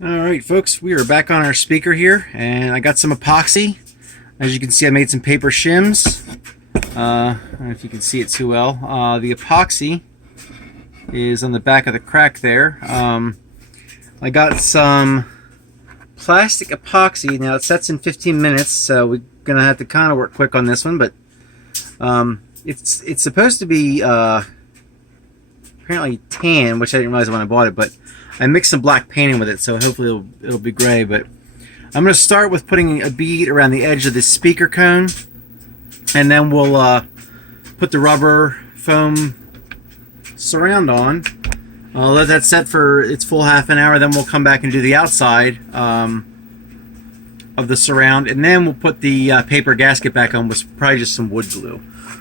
Alright folks, we are back on our speaker here, and I got some epoxy. As you can see, I made some paper shims. I don't know if you can see it too well. The epoxy is on the back of the crack there. I got some plastic epoxy. Now it sets in 15 minutes, so we're gonna have to kind of work quick on this one, but it's supposed to be apparently tan, which I didn't realize when I bought it, but I mixed some black paint in with it, so hopefully it'll be gray. But I'm going to start with putting a bead around the edge of this speaker cone, and then we'll put the rubber foam surround on. I'll let that set for its full half an hour, then we'll come back and do the outside of the surround, and then we'll put the paper gasket back on with probably just some wood glue.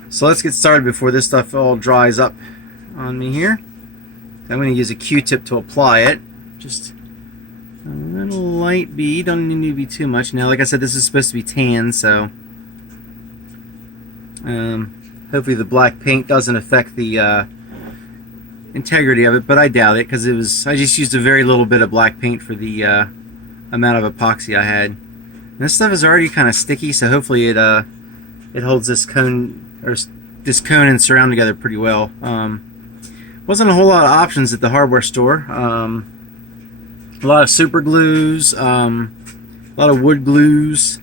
So let's get started before this stuff all dries up on me here. I'm going to use a Q-tip to apply it. Just a little light bead, don't need to be too much. Now, like I said, this is supposed to be tan, so hopefully the black paint doesn't affect the integrity of it, but I doubt it, because I just used a very little bit of black paint for the amount of epoxy I had. And this stuff is already kind of sticky, so hopefully it holds this cone and surround together pretty well. Wasn't a whole lot of options at the hardware store. A lot of super glues, a lot of wood glues,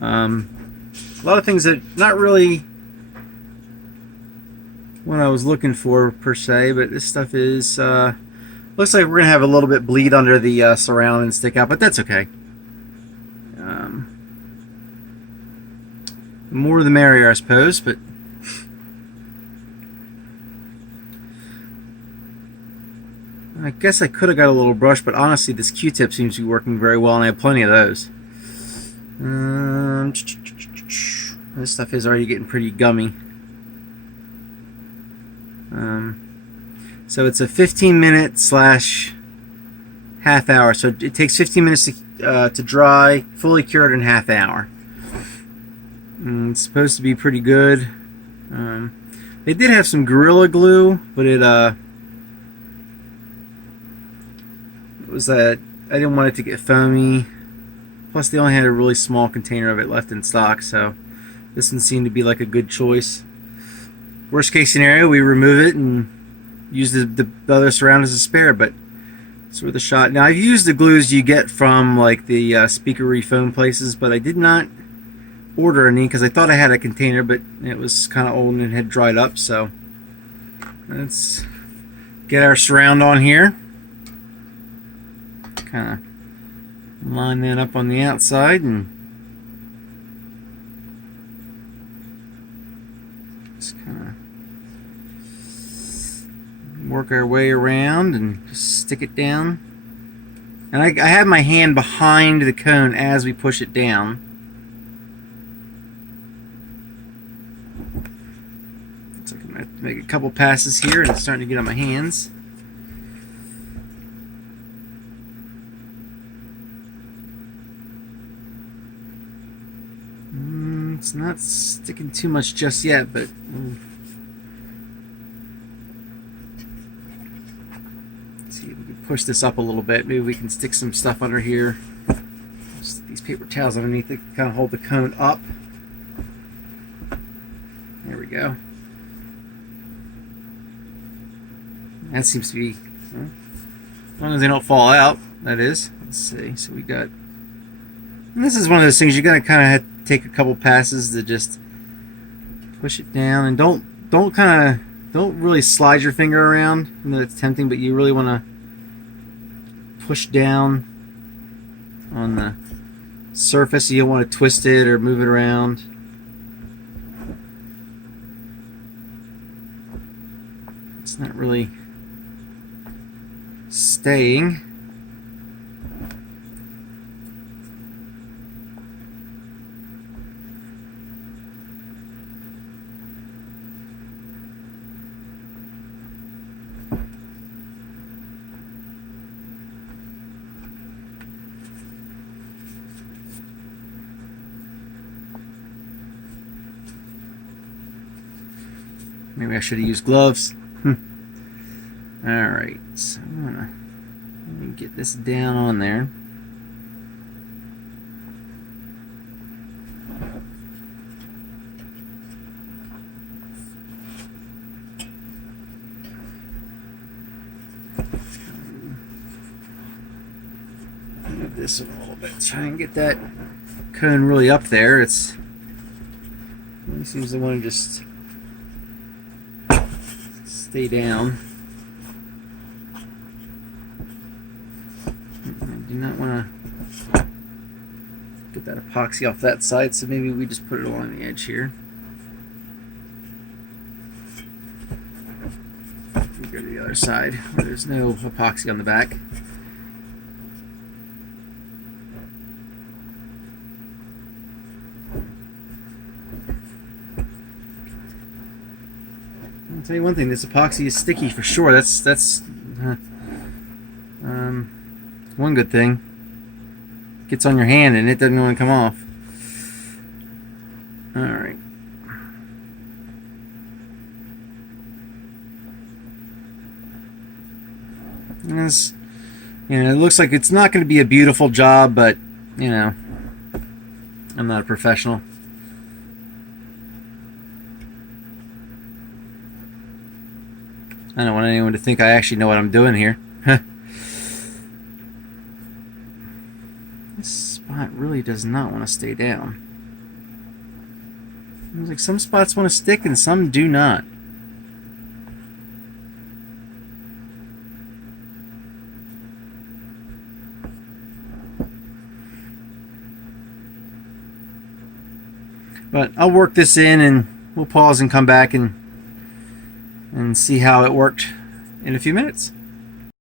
a lot of things that not really what I was looking for per se, but this stuff is looks like we're gonna have a little bit bleed under the surround and stick out, but that's okay. The more the merrier, I suppose, but I guess I could have got a little brush, but honestly this Q-tip seems to be working very well, and I have plenty of those. This stuff is already getting pretty gummy. So it's a 15-minute / half hour, so it takes 15 minutes to dry, fully cured in half hour. It's supposed to be pretty good. They did have some Gorilla Glue, but it was that I didn't want it to get foamy. Plus, they only had a really small container of it left in stock, so this one seemed to be like a good choice. Worst case scenario, we remove it and use the other surround as a spare, but it's worth a shot. Now, I've used the glues you get from like the speaker refoam places, but I did not order any because I thought I had a container, but it was kind of old and it had dried up. So let's get our surround on here. Kind of line that up on the outside and just kind of work our way around and just stick it down. And I have my hand behind the cone as we push it down. Looks like I'm going to have to make a couple passes here, and it's starting to get on my hands. It's not sticking too much just yet, but let's see if we can push this up a little bit. Maybe we can stick some stuff under here. Stick these paper towels underneath to kind of hold the cone up. There we go. That seems to be, well, as long as they don't fall out, that is. Let's see. So we got, and this is one of those things you're gonna kind of have to take a couple passes to just push it down, and don't really slide your finger around. I know it's tempting, but you really want to push down on the surface. You don't want to twist it or move it around. It's not really staying. Maybe I should have used gloves. Alright, so I'm gonna and get this down on there. Move this a little bit. Try and get that cone really up there. It seems to want to just stay down. I do not want to get that epoxy off that side, so maybe we just put it along the edge here. We go to the other side where there's no epoxy on the back. I'll tell you one thing, this epoxy is sticky for sure. That's one good thing. It gets on your hand and it doesn't want to come off. Alright. It looks like it's not going to be a beautiful job, but, I'm not a professional. I don't want anyone to think I actually know what I'm doing here. This spot really does not want to stay down. It's like some spots want to stick and some do not. But I'll work this in and we'll pause and come back and see how it worked in a few minutes.